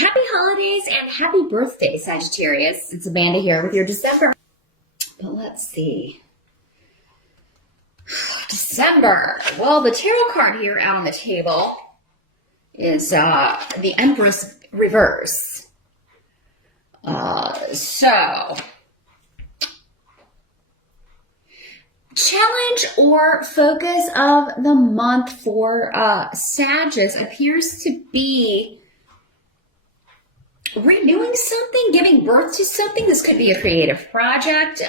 Happy holidays and happy birthday, Sagittarius. It's Amanda here with your December. But let's see. December. Well, the tarot card here out on the table is the Empress reverse. So, challenge or focus of the month for Sagittarius appears to be renewing something, giving birth to something. This could be a creative project.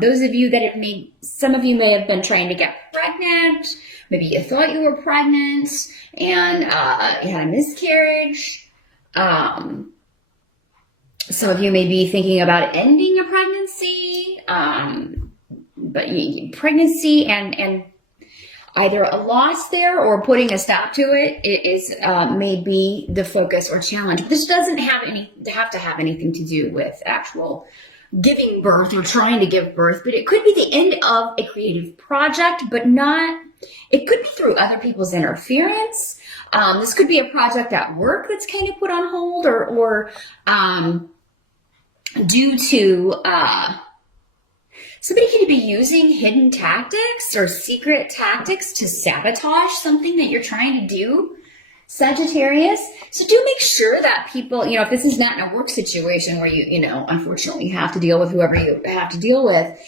Those of you that have some of you may have been trying to get pregnant. Maybe you thought you were pregnant and you had a miscarriage. Some of you may be thinking about ending a pregnancy, but pregnancy and either a loss there or putting a stop to it is may be the focus or challenge. This doesn't have to have anything to do with actual giving birth or trying to give birth, but it could be the end of a creative project, but not, it could be through other people's interference. This could be a project at work that's kind of put on hold or due to somebody could be using hidden tactics or secret tactics to sabotage something that you're trying to do, Sagittarius. So do make sure that people, if this is not in a work situation where you unfortunately have to deal with whoever you have to deal with,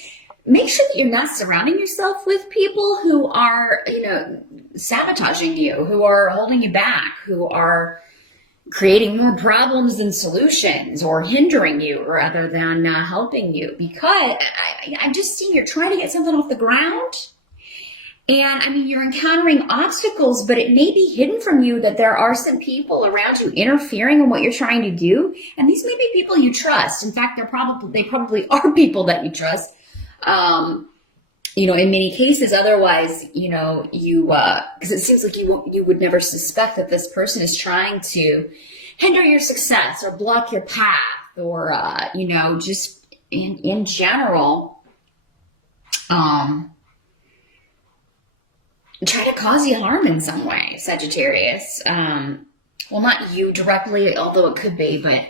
make sure that you're not surrounding yourself with people who are, sabotaging you, who are holding you back, who are creating more problems than solutions or hindering you rather than helping you, because I'm just seeing you're trying to get something off the ground. And you're encountering obstacles, but it may be hidden from you that there are some people around you interfering in what you're trying to do. And these may be people you trust. In fact, they probably are people that you trust. In many cases, otherwise, because it seems like you would never suspect that this person is trying to hinder your success or block your path or, just in general, try to cause you harm in some way, Sagittarius. Well, not you directly, although it could be, but,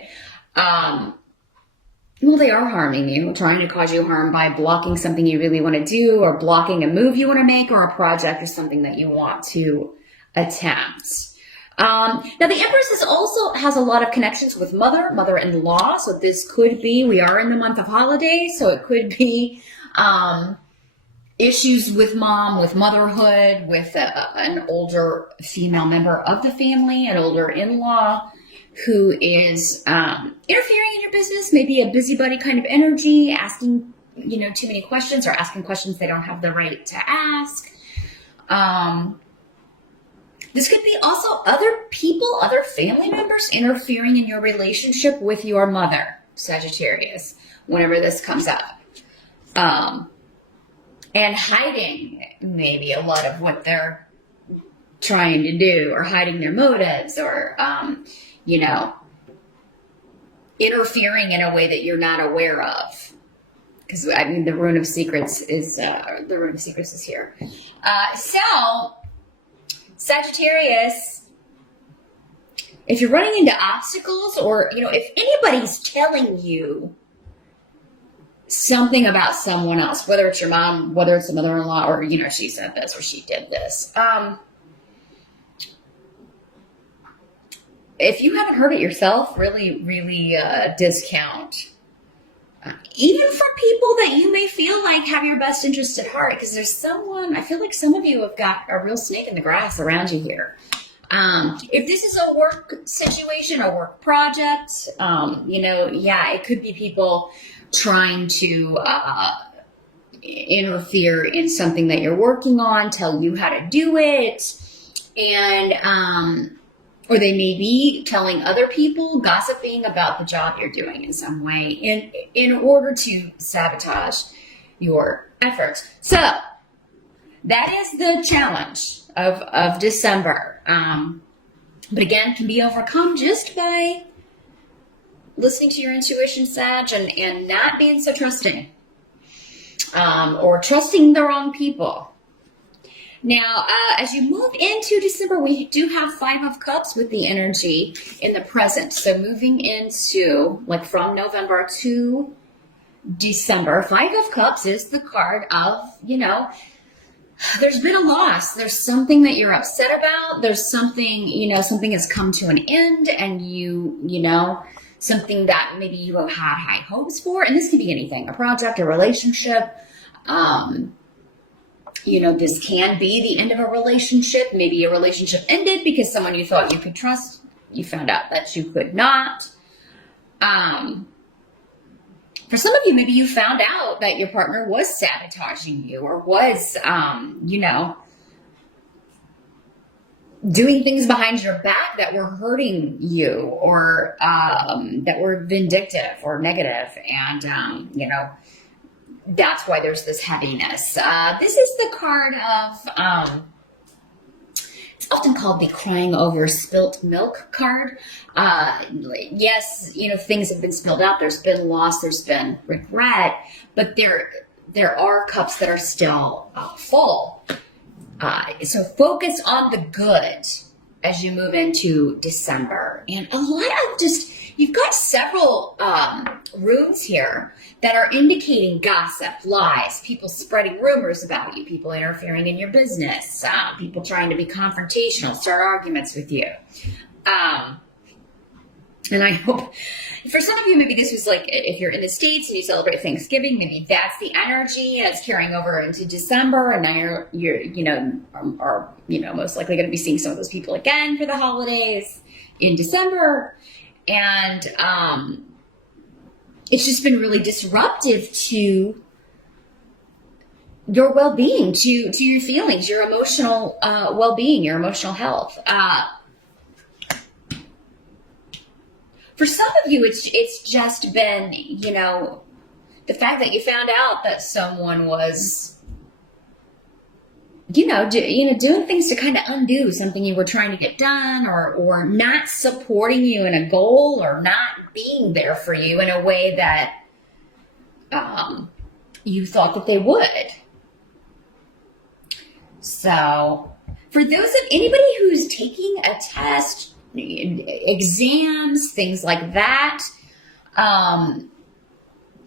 they are harming you, trying to cause you harm by blocking something you really want to do or blocking a move you want to make or a project or something that you want to attempt. Now, the Empress also has a lot of connections with mother-in-law. So this could be, we are in the month of holidays, so it could be issues with mom, with motherhood, with an older female member of the family, an older in-law who is interfering in your business, maybe a busybody kind of energy, asking, too many questions or asking questions they don't have the right to ask. This could be also other people, other family members interfering in your relationship with your mother, Sagittarius, whenever this comes up. And hiding maybe a lot of what they're trying to do or hiding their motives or, interfering in a way that you're not aware of. Because the Rune of Secrets is here. So Sagittarius, if you're running into obstacles or if anybody's telling you something about someone else, whether it's your mom, whether it's a mother-in-law, or she said this or she did this. If you haven't heard it yourself, really, really discount. Even from people that you may feel like have your best interest at heart, because there's someone, I feel like some of you have got a real snake in the grass around you here. If this is a work situation, a work project, it could be people trying to interfere in something that you're working on, tell you how to do it, and or they may be telling other people, gossiping about the job you're doing in some way in order to sabotage your efforts. So that is the challenge of December. But again, can be overcome just by listening to your intuition, Sag, and not being so trusting. Or trusting the wrong people. Now, as you move into December, we do have Five of Cups with the energy in the present. So moving into, like, from November to December, Five of Cups is the card of, there's been a loss. There's something that you're upset about. There's something, something has come to an end, and something that maybe you have had high hopes for. And this could be anything, a project, a relationship. This can be the end of a relationship. Maybe a relationship ended because someone you thought you could trust, you found out that you could not. For some of you, maybe you found out that your partner was sabotaging you, or was, doing things behind your back that were hurting you, or that were vindictive or negative. And, that's why there's this heaviness. This is the card of, it's often called the crying over spilt milk card. Yes, things have been spilled out. There's been loss. There's been regret. But there are cups that are still full. So focus on the good as you move into December. And a lot of you've got several runes here that are indicating gossip, lies, people spreading rumors about you, people interfering in your business, people trying to be confrontational, start arguments with you. And I hope, for some of you, maybe this was like, if you're in the States and you celebrate Thanksgiving, maybe that's the energy, and it's carrying over into December, and now you're most likely going to be seeing some of those people again for the holidays in December. And it's just been really disruptive to your well-being, to your feelings, your emotional well-being, your emotional health. For some of you, it's just been, the fact that you found out that someone was, doing things to kind of undo something you were trying to get done, or not supporting you in a goal, or not being there for you in a way that you thought that they would. So for anybody who's taking a test, exams, things like that,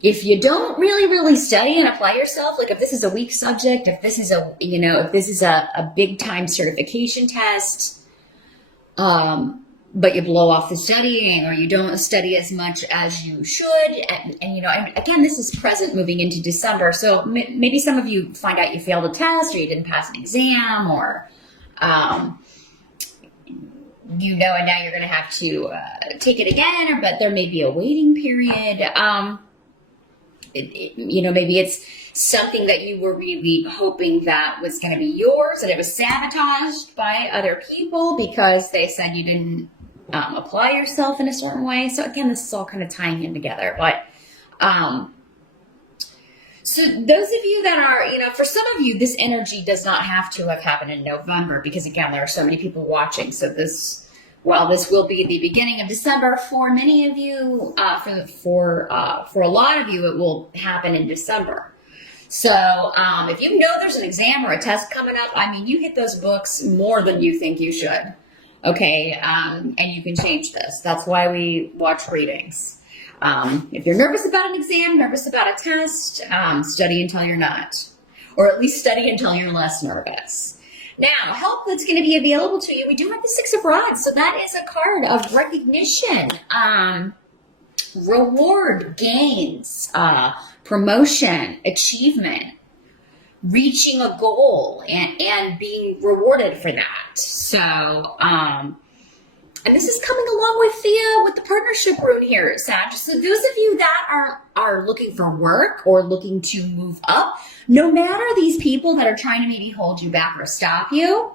if you don't really study and apply yourself, like if this is a weak subject, if this is a big time certification test, but you blow off the studying, or you don't study as much as you should, and again, this is present moving into December, so maybe some of you find out you failed a test, or you didn't pass an exam, or and now you're going to have to take it again, but there may be a waiting period. Maybe it's something that you were really hoping that was going to be yours, and it was sabotaged by other people because they said you didn't apply yourself in a certain way. So again, this is all kind of tying in together. But so those of you that are, for some of you, this energy does not have to have happened in November, because again, there are so many people watching. So this will be the beginning of December for many of you. For a lot of you, it will happen in December. So if you know there's an exam or a test coming up, you hit those books more than you think you should. Okay, and you can change this. That's why we watch readings. If you're nervous about an exam, nervous about a test, study until you're not, or at least study until you're less nervous. Now, help that's going to be available to you. We do have the Six of Rods. So that is a card of recognition, reward, gains, promotion, achievement, reaching a goal, and being rewarded for that. So, and this is coming along with the partnership rune here, Sag. So those of you that are looking for work or looking to move up, no matter these people that are trying to maybe hold you back or stop you,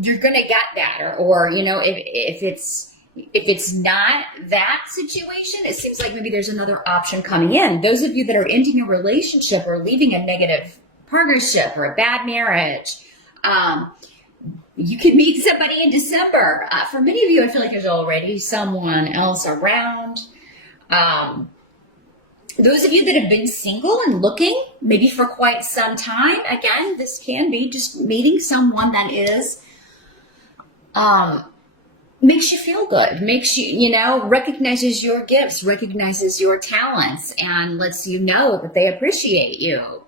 you're gonna get that. Or if it's not that situation, it seems like maybe there's another option coming in. Those of you that are ending a relationship or leaving a negative partnership or a bad marriage, you can meet somebody in December. For many of you, I feel like there's already someone else around. Those of you that have been single and looking, maybe for quite some time, again, this can be just meeting someone that is, makes you feel good, makes you, recognizes your gifts, recognizes your talents, and lets you know that they appreciate you.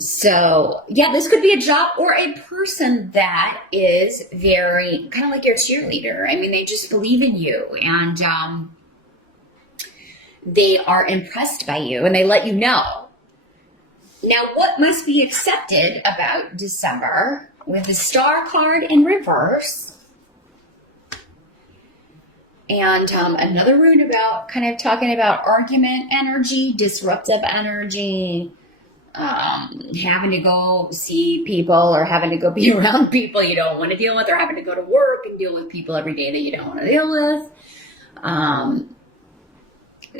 So yeah, this could be a job or a person that is very kind of like your cheerleader. I mean, they just believe in you, and they are impressed by you, and they let you know. Now, what must be accepted about December with the Star card in reverse, and another rune about kind of talking about argument energy, disruptive energy, having to go see people or having to go be around people you don't want to deal with, or having to go to work and deal with people every day that you don't want to deal with.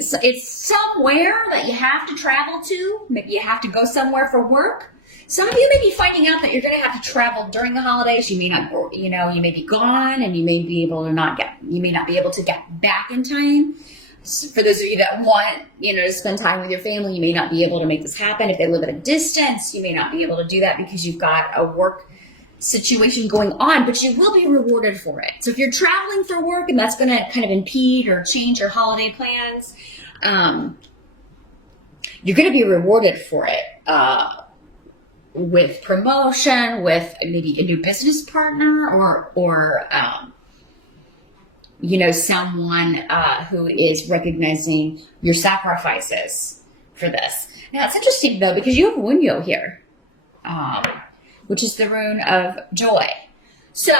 So it's somewhere that you have to travel to. Maybe you have to go somewhere for work. Some of you may be finding out that you're going to have to travel during the holidays. You may not, you may be gone, and you may be able to you may not be able to get back in time. So for those of you that want, to spend time with your family, you may not be able to make this happen. If they live at a distance, you may not be able to do that because you've got a work situation going on, but you will be rewarded for it. So if you're traveling for work and that's going to kind of impede or change your holiday plans, you're going to be rewarded for it with promotion, with maybe a new business partner, or someone who is recognizing your sacrifices for this. Now, it's interesting, though, because you have Wunyo here, which is the rune of joy. So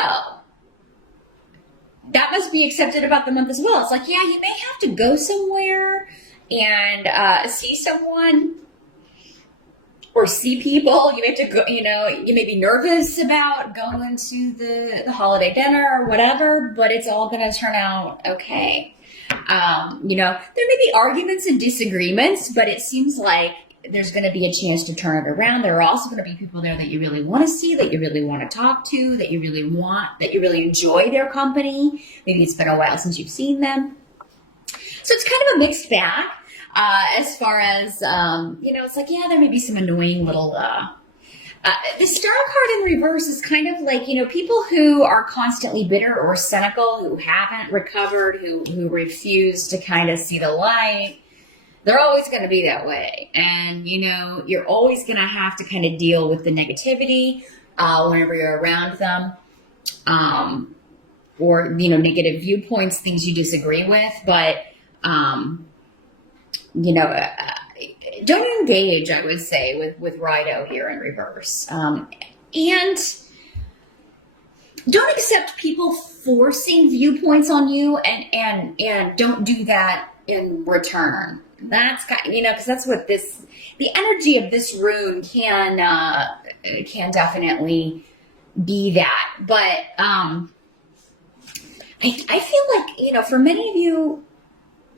that must be accepted about the month as well. It's like, yeah, you may have to go somewhere and see someone or see people. You may have to go, you may be nervous about going to the holiday dinner or whatever, but it's all going to turn out okay. There may be arguments and disagreements, but it seems like there's going to be a chance to turn it around. There are also going to be people there that you really want to see, that you really want to talk to, that you really enjoy their company. Maybe it's been a while since you've seen them. So it's kind of a mixed bag. As far as, it's like, yeah, there may be some annoying little, the star card in reverse is kind of like, people who are constantly bitter or cynical, who haven't recovered, who refuse to kind of see the light. They're always going to be that way. And, you're always going to have to kind of deal with the negativity, whenever you're around them, or, negative viewpoints, things you disagree with, but, don't engage, I would say, with Rido here in reverse. And don't accept people forcing viewpoints on you, and don't do that in return. That's because that's what the energy of this rune can definitely be that. But I feel like, for many of you,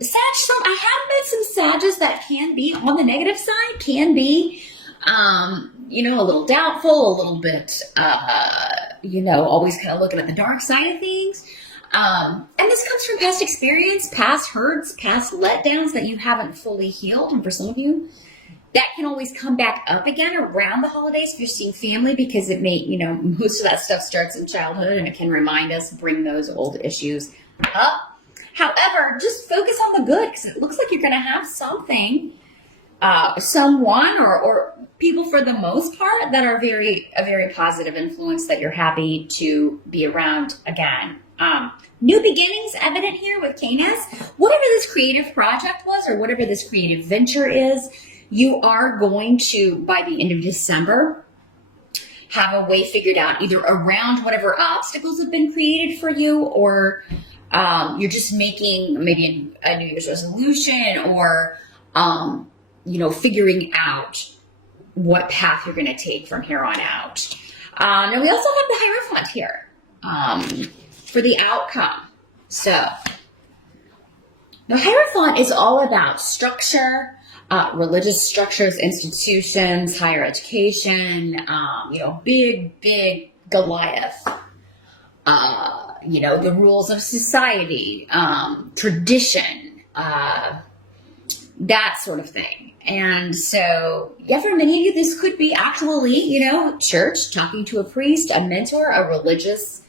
I have met some Sages that can be on the negative side, can be, a little doubtful, a little bit, always kind of looking at the dark side of things. And this comes from past experience, past hurts, past letdowns that you haven't fully healed. And for some of you, that can always come back up again around the holidays if you're seeing family, because it may, most of that stuff starts in childhood, and it can remind us, bring those old issues up. However, just focus on the good, because it looks like you're going to have something, someone or people for the most part that are a very positive influence that you're happy to be around again. New beginnings evident here with Canis. Whatever this creative project was, or whatever this creative venture is, you are going to, by the end of December, have a way figured out, either around whatever obstacles have been created for you, or you're just making maybe a New Year's resolution, or, figuring out what path you're going to take from here on out. Now we also have the Hierophant here for the outcome. So the Hierophant is all about structure, religious structures, institutions, higher education, big Goliath. The rules of society, tradition, that sort of thing. And so, yeah, for many of you, this could be actually, church, talking to a priest, a mentor, a religious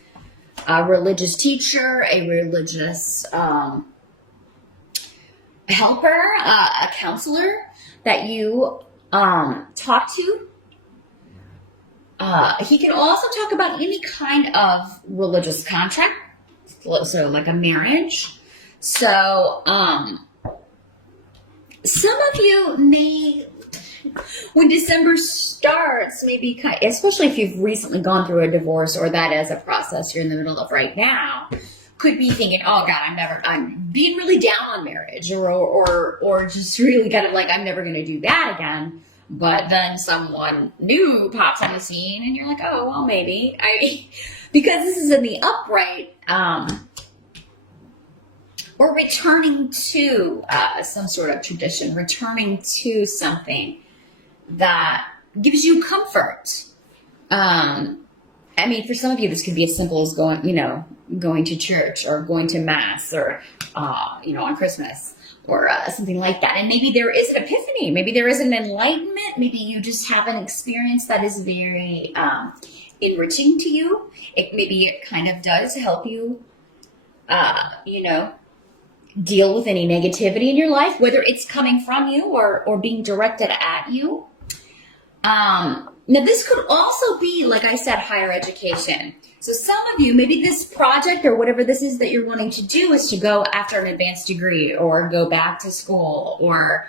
teacher, a religious helper, a counselor that you talk to. He can also talk about any kind of religious contract, so like a marriage. So, some of you may, when December starts, maybe, especially if you've recently gone through a divorce or that is a process you're in the middle of right now, could be thinking, oh God, I'm being really down on marriage, or just really kind of like, I'm never going to do that again. But then someone new pops on the scene and you're like, oh, well, maybe. Because this is in the upright, or returning to some sort of tradition, returning to something that gives you comfort. For some of you, this could be as simple as going to church or going to mass or, on Christmas or something like that. And maybe there is an epiphany. Maybe there is an enlightenment. Maybe you just have an experience that is very enriching to you. Maybe it kind of does help you, deal with any negativity in your life, whether it's coming from you or being directed at you. Now, this could also be, like I said, higher education. So some of you, maybe this project or whatever this is that you're wanting to do is to go after an advanced degree or go back to school or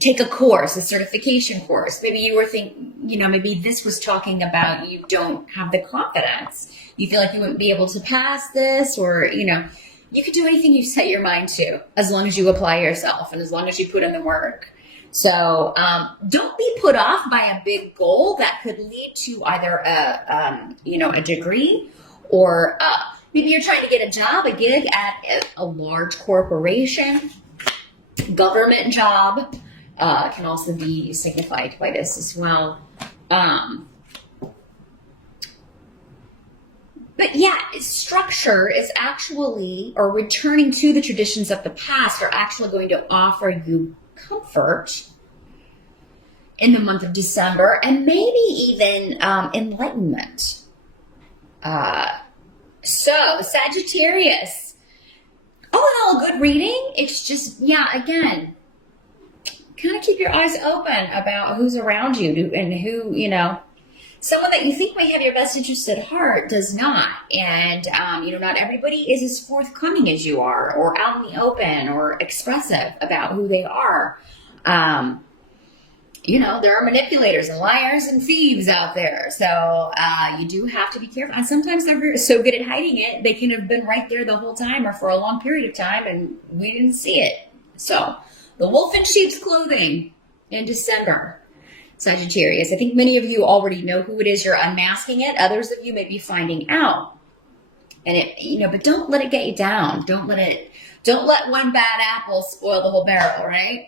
take a course, a certification course. Maybe you were thinking, maybe this was talking about you don't have the confidence. You feel like you wouldn't be able to pass this, or, you could do anything you set your mind to as long as you apply yourself and as long as you put in the work. So don't be put off by a big goal that could lead to either a degree or maybe you're trying to get a job, a gig at a large corporation, government job. Can also be signified by this as well. But yeah, structure is actually, or returning to the traditions of the past are actually going to offer you comfort in the month of December and maybe even enlightenment. So Sagittarius, all in all, good reading. It's just, again, kind of keep your eyes open about who's around you and who, someone that you think may have your best interest at heart does not. And, not everybody is as forthcoming as you are or out in the open or expressive about who they are. There are manipulators and liars and thieves out there. So you do have to be careful. And sometimes they're so good at hiding it, they can have been right there the whole time or for a long period of time and we didn't see it. So the wolf in sheep's clothing in December, Sagittarius. I think many of you already know who it is you're unmasking it. Others of you may be finding out. And but don't let it get you down. Don't let one bad apple spoil the whole barrel, right?